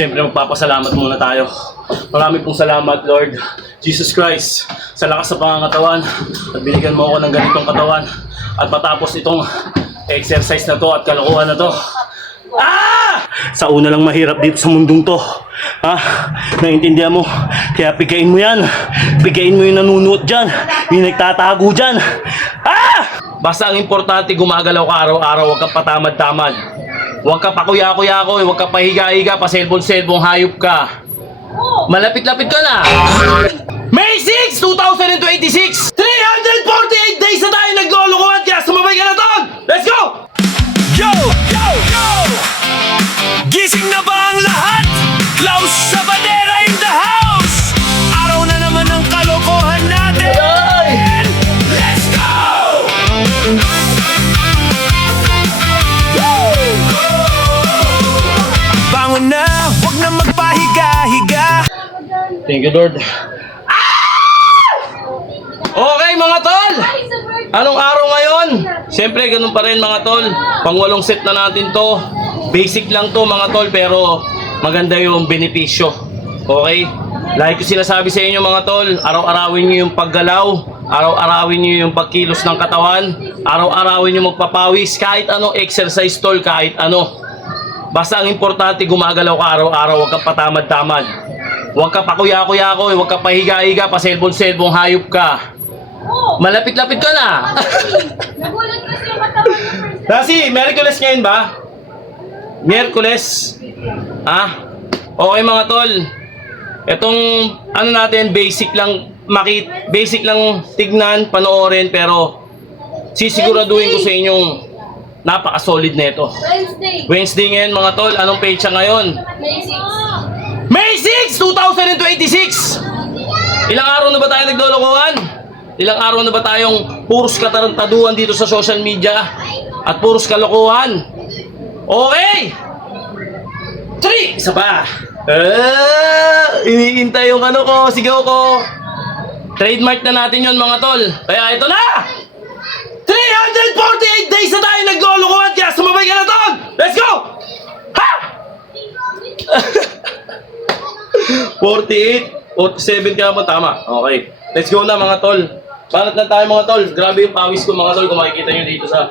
Siyempre magpapasalamat muna tayo. Marami pong salamat, Lord Jesus Christ, sa lakas sa pangangatawan at binigyan mo ako ng ganitong katawan at matapos itong exercise na to at kalokohan na to. Sa una lang mahirap dito sa mundong to. Naiintindihan mo? Kaya pigain mo yan. Pigain mo yung nanunuot dyan. Yung nagtatago dyan. Basta ang importante gumagalaw ka araw-araw. Huwag kang patamad-tamad. Huwag ka pakuya-kuya-ko. Huwag ka pahiga-higa. Pa-cellphone-cellphone. Hayop ka. Malapit-lapit ka na. May 6, 2026. 348 days na tayo naglolokohan. Kaya sumabay ka na doon. Let's go! Yo! Yo! Yo! Gising na ba ang lahat? Klaus Sabadera in the house! Araw na naman ang kalokohan natin! Let's go! Bangon na, huwag na magpahiga-higa. Thank you, Lord. Okay, mga tol! Anong araw ngayon? Siyempre, ganun pa rin, mga tol. Pang-walong set na natin to. Basic lang to, mga tol, pero maganda yung benepisyo. Okay? Like ko sinasabi sa inyo, mga tol, araw-arawin nyo yung paggalaw, araw-arawin nyo yung pagkilos ng katawan, araw-arawin nyo magpapawis, kahit anong exercise, tol, kahit ano. Basta ang importante, gumagalaw ka araw-araw, huwag ka patamad-tamad. Huwag ka pakuya-kuya-ko, huwag ka pahiga-higa, pa-cellphone-cellphone, hayop ka. Malapit-lapit ka na. Nagulat kasi yung katawan ng first. Nasi, Miyerkules ngayon ba? Miyerkules. Okay, mga tol. Itong ano natin, basic lang basic lang tignan, panoorin, pero sisiguraduhin ko sa inyong napaka-solid na ito. Wednesday ngayon, mga tol. Anong petsa ngayon? May 6, 2026. Ilang araw na ba tayo naglolokohan? Ilang araw na ba tayong puros katarantaduhan dito sa social media at puros kalokohan? Okay! 3! Isa pa! Iniintay yung ano ko, sigaw ko. Trademark na natin yon, mga tol. Kaya ito na! 348 days na tayo naglolokohan, kaya sumabay ka na doon! Let's go! Ha! 48, 47 ka mo, tama. Okay. Let's go na, mga tol. Banat na tayo, mga tol. Grabe yung pawis ko, mga tol. Kung makikita nyo dito sa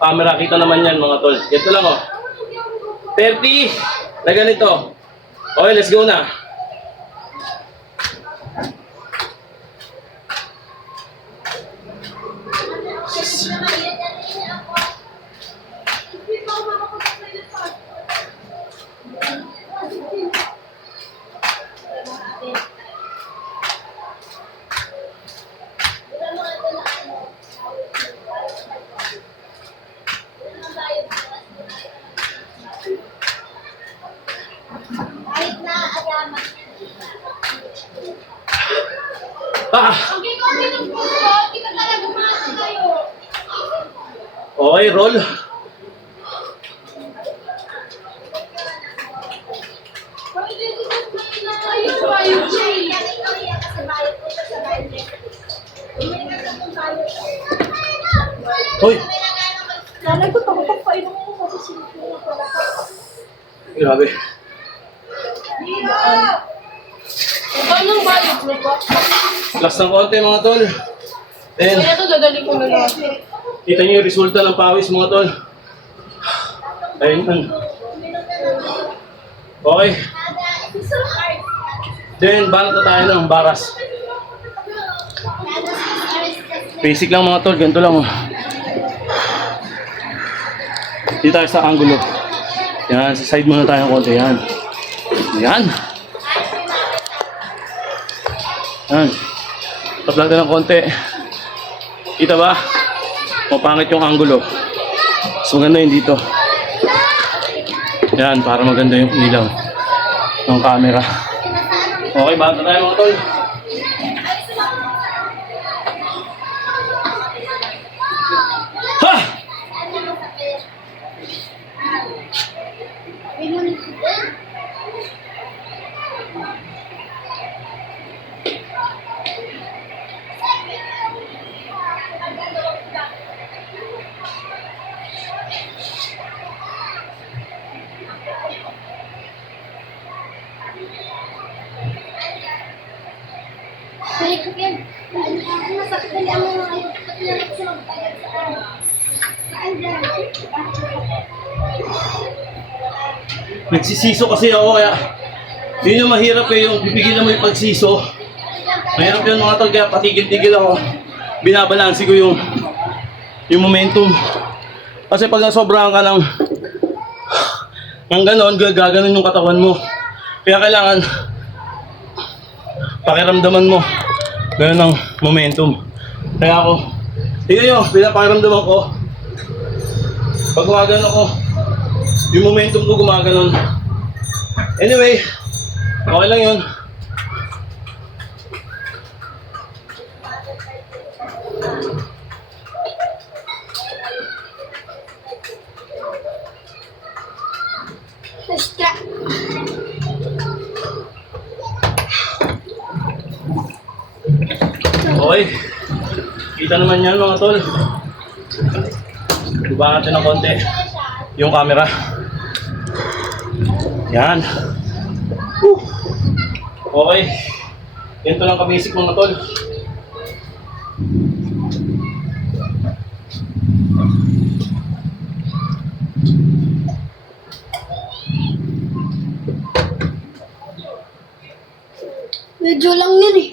camera, kita naman yan, mga tol. Ito lang, oh. 30 na ganito. Okay, let's go na. Kahit na agaman. Ah! Ang gagawin ng puso, hindi ka talaga umasa kayo. Okay, roll. Hoy! Nanay ko, takot painom mo kasi sinipin ko na. Grabe. Paano bayot mo ba? Last ng konti, mga tol. And Kaya ito, dadali ko na lang. kita niyo yung resulta ng pawis, mga tol. Ayun man. Okay. Then, banat na tayo ng baras. Basic lang, mga tol. Ganito lang. Dito tayo sa angulo. Yan, sa side muna tayo ng konti. Yan. Yan. Yan. Tap natin ng konti. Kita ba? Mapangit yung angulo. Mas maganda yun dito. Yan, para maganda yung ilaw ng camera. Okay, bago tayo, mga tol. Ha! Masakit na ang mga ayaw. Pati na ako sa magpagad saan. Saan dyan? Nagsisiso kasi ako kaya yun yung mahirap eh, yung pipigilan mo yung pagsiso. Mahirap yun mga tol, kaya patigil-tigil ako. Binabalansi ko yung momentum. Kasi pag nasobrahan ka ng ganon, gaganon yung katawan mo. Kaya kailangan pakiramdaman mo ganon ang momentum. Kaya ako, tingnan nyo, pinapakiramdaman ko. Pag gumagano ko, yung momentum ko gumaganon. Anyway, okay lang yun. Basta. Okay. Kita naman yan mga tol. Diba natin ng konti yung camera. Yan. Whew. Okay. Ganito lang ka-basic mga tol. Medyo lang yun eh.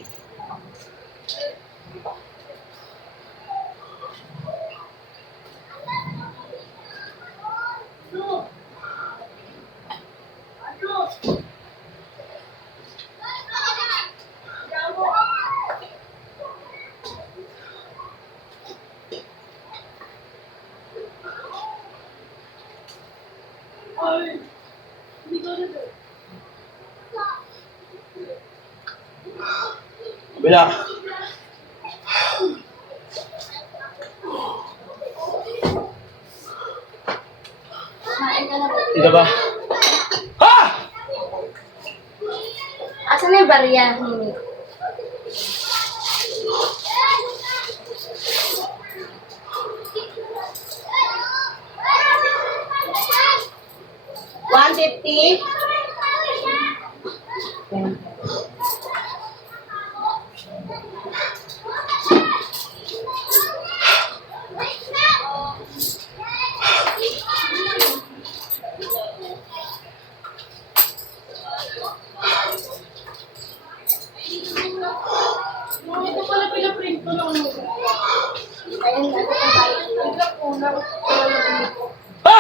Bila. Kain ka na ba? Hindi ba? Ha! Asan na yung barya? Hindi. $150? Ito pala pinaprint ko lang. Ayun, ano ka tayo? Bigla ko na. Ha!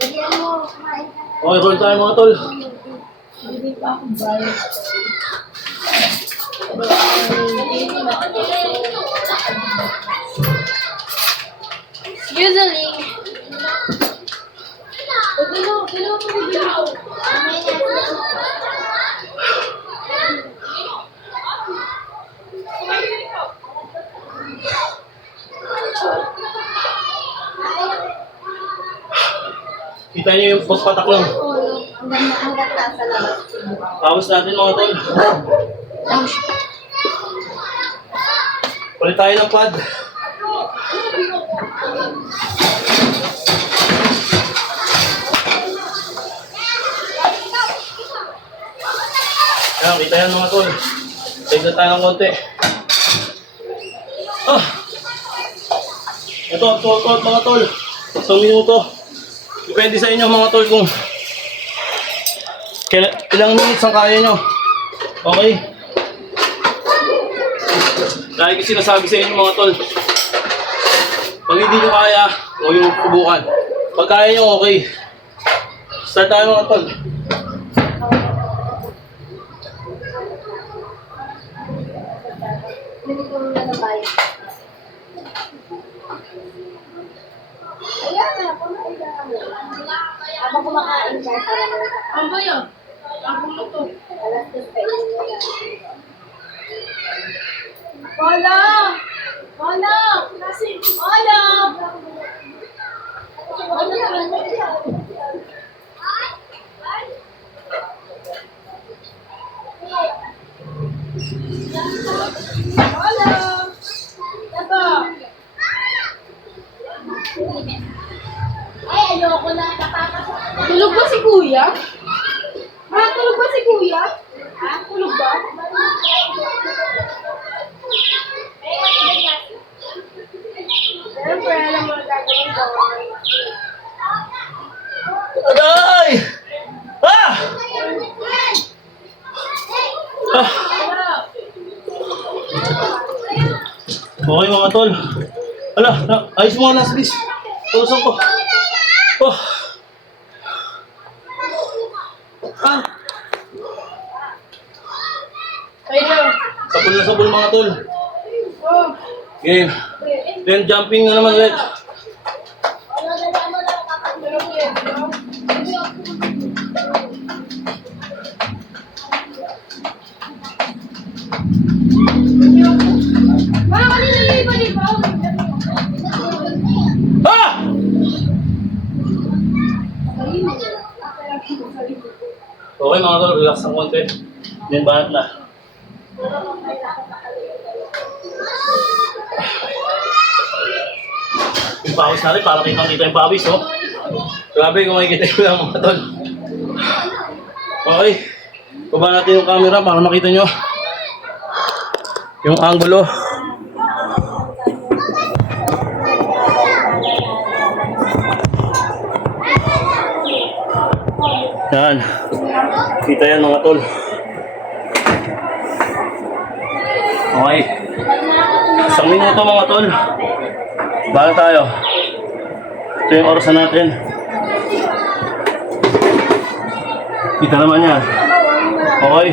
Bigyan mo, kumain ka na. Okay, roll tayo mga tol. Hindi pa ako bayad. Usually, Dilo ko bigla. Kita niyo yung pagpatak lang. hanggang taas sa labas. Tapos natin mga tol. Ulit tayo ng pad. Ayan, kita yan mga tol. Take na tayo ng konti. Ah! Ito, absorb mga tol. Isang minuto. Depende sa inyo mga tol kung ilang minutes ang kaya nyo. Okay? Dahil kasi sinasabi sa inyo mga tol, pag hindi nyo kaya, huwag yung subukan. Pag kaya nyo, okay. Start tayo mga tol. Hindi ko na nabayad. Ayan na, kumain ka na. Habang kumakain ka, para mo. Ang ba yan? Ang luto. Alas 2 pa yun mo yan. Wala! Wala! Wala! Wala! Ito! Ay, ayoko na. Nakakasakit. Tulog ba si Kuya? Ha? Tulog ba si Kuya? Ha? Tulog ba? Siyempre, alam mo na gagawin ko. Aray! Ah! Ah! Okay mga tol. Ala, ayos mo nga nasa bis. Tulusok ko. Oh. Ah. Ayun. Sabol na sabol mga tol. Oh. Game. Then jumping na naman ulit. Tulog yan, no? Mga kanina yung iba, di ba? Ah! Okay mga tol, relax ng konti. Then banat na. Yung pawis natin, parang kitang-kita yung pawis, oh. Grabe kung makikita nyo lang mga tol. Okay. Baba natin yung camera para makita nyo yung angulo. Yan. Kita yan mga tol. Okay. 1 minuto mga tol. Bahala tayo. Ito yung orasan natin. Kita naman yan. Okay.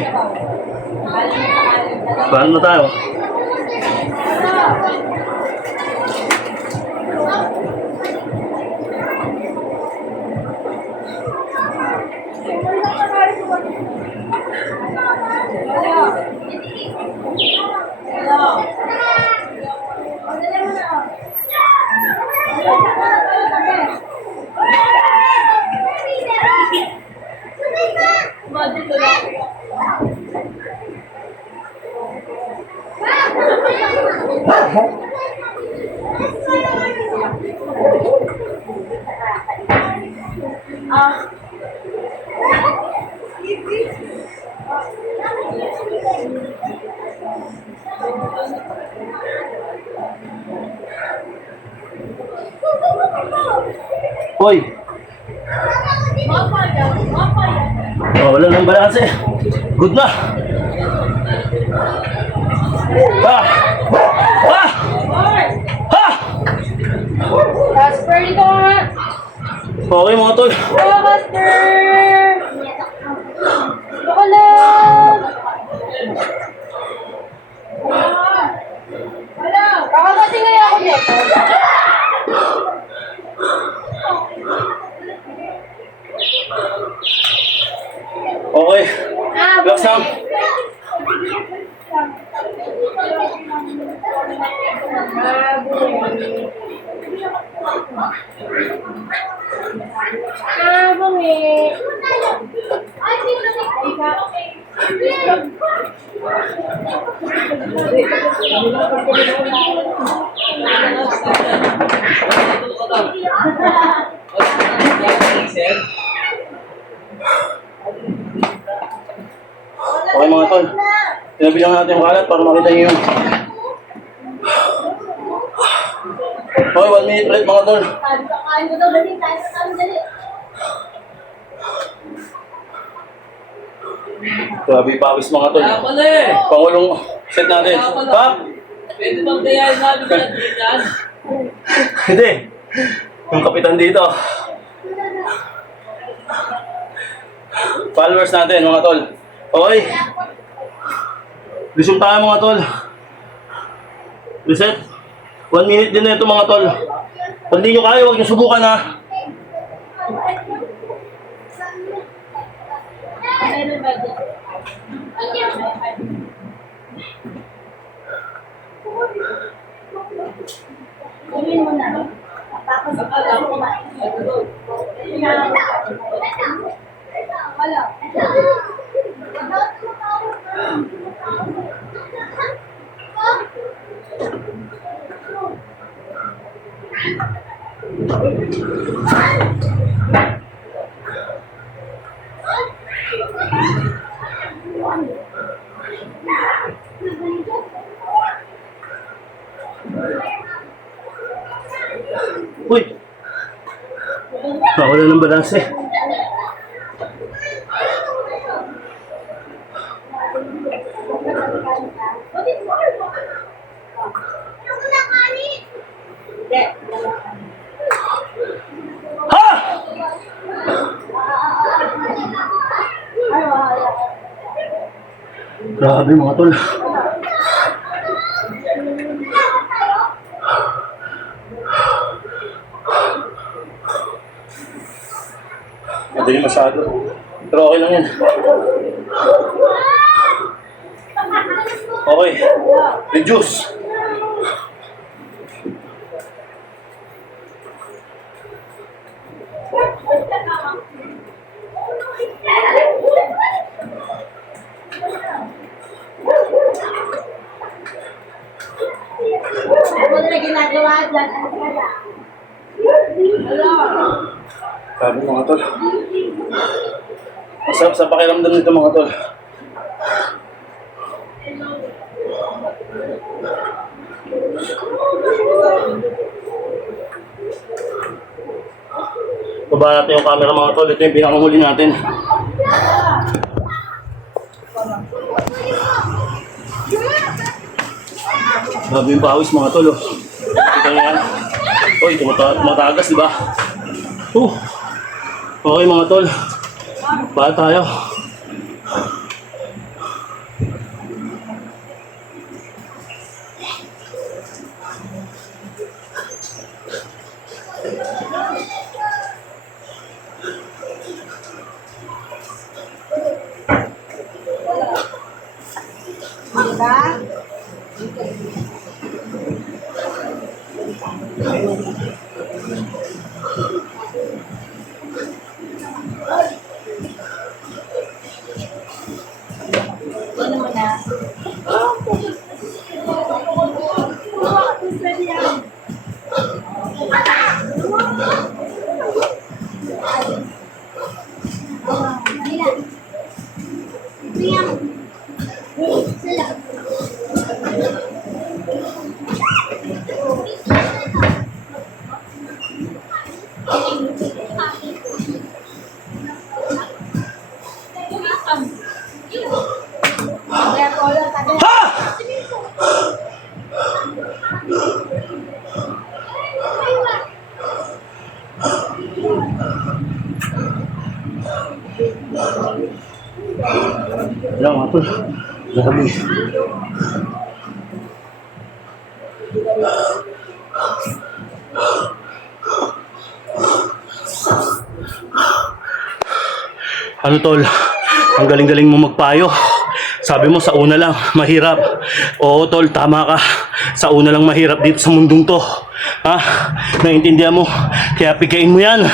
Bahala na tayo. Hoy! Oh, wala nang balanse. Good na! Ah! Ah! Ah! Casper, dito nga. Okay mga tol. Oh, Casper! Dito ka lang. Wala. Kakagating nga ako dito. Okay. Relax lang. Okay mga tol. Pinabilang natin yung kalat para makita nyo yung... Okay, 1 minute break mga tol. Kain ko daw, dali. Kain ko daw, dali. Grabe yung pawis mga tol. Pangulong set natin. Pap! Pwede bang gayahin namin ka yan? Hindi. Yung kapitan dito. Followers natin mga tol. Okay. Resume tayo mga tol. Reset. 1 minute din na ito mga tol. Pag di nyo kaya, huwag nyo subukan ha. Kunin mo na. Tapos, kumain. Wala. Wala. Wala ng balanse. Ha! Grabe mga tol. Madali masyado. Pero okay lang yan. Okay. Reduce. Ano na ginagawa dyan? Sabi mga tol. Masarap sa pakiramdam nito mga tol. Baba natin yung camera mga tol. Ito yung pinakamuli natin. Grabe yung pawis mga tol. Oh. Kita nyo yan. Uy, tumatagas diba? Okay mga tol. Baka tayo. Wala mga tol. Grabe. Ano tol? Ang galing-galing mo magpayo. Sabi mo sa una lang, mahirap. Oo tol, tama ka. Sa una lang mahirap dito sa mundong to. Ha? Naintindihan mo? Kaya pigain mo yan.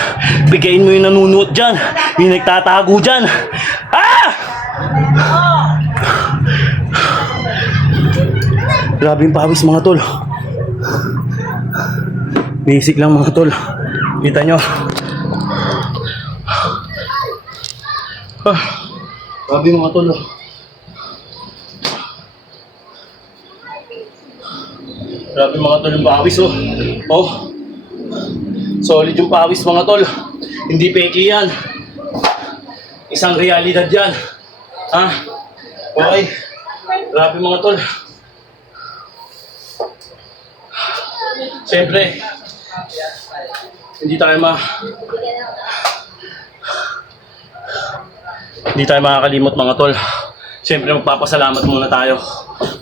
Pigain mo yung nanunuot dyan. Yung nagtatago dyan. Ah! Grabe yung pawis mga tol. Basic lang mga tol. Kita nyo. Grabe mga tol. Grabe mga tol yung pawis oh. Oh. Solid yung pawis mga tol. Hindi peke yan. Isang realidad yan. Ha? Okay. Grabe mga tol. Siyempre, hindi tayo makakalimot mga tol. Siyempre magpapasalamat muna tayo.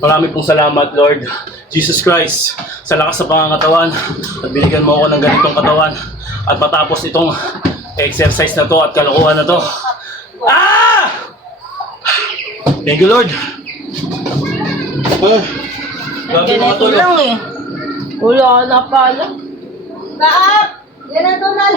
Marami pong salamat Lord Jesus Christ sa lakas sa pangangatawan at binigyan mo ako ng ganitong katawan at matapos itong exercise na to at kalokohan na to. Ah! Thank you Lord. Grabe mga tol. Wala na pala. Kaap! Yan ang tunal!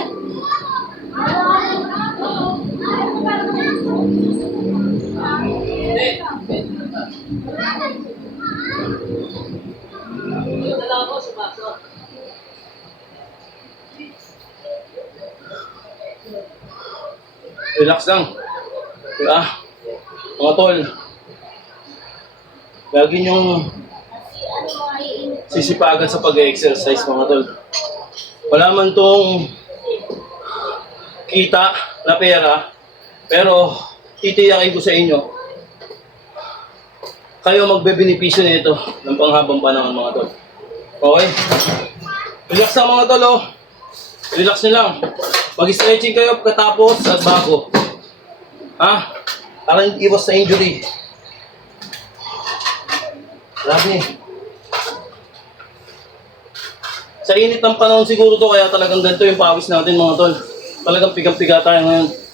Relax lang. Diba? Mga tol. Lagi niyong sisipagan sa pag-exercise mga tol. Wala man tong kita na pera, pero titiyakin ko sa inyo, kayo magbe-benepisyo nito ng panghabang panahon mga tol. Okay? Relax lang mga tol, oh. Relax nyo lang. Mag-stretching kayo pagkatapos at bago. Ha? Para iwas sa injury. Grabe. Sa init ng panahon siguro to, kaya talagang ganito yung pawis natin mga tol. Talagang pigang-piga tayo ngayon.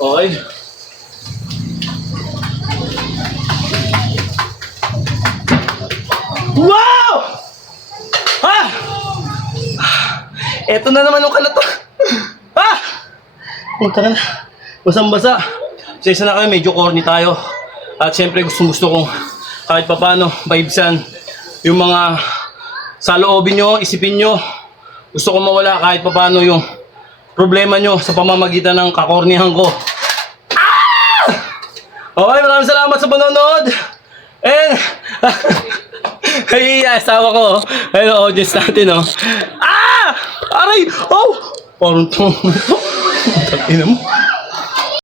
Okay. Wow! Ha? Eto na naman yung kalato. Ha? Punta na. Basang-basa. Isa na kayo, medyo corny tayo. At syempre gusto kong kahit papano, vibesan yung mga sa loobin nyo, isipin nyo. Gusto kong mawala kahit papano yung problema nyo sa pamamagitan ng kakornihan ko. Okay, maraming salamat sa panonood. And, ay, asawa ko. Ayun, audience natin, oh. Ah! Aray! Oh! Parang ito. Ina mo.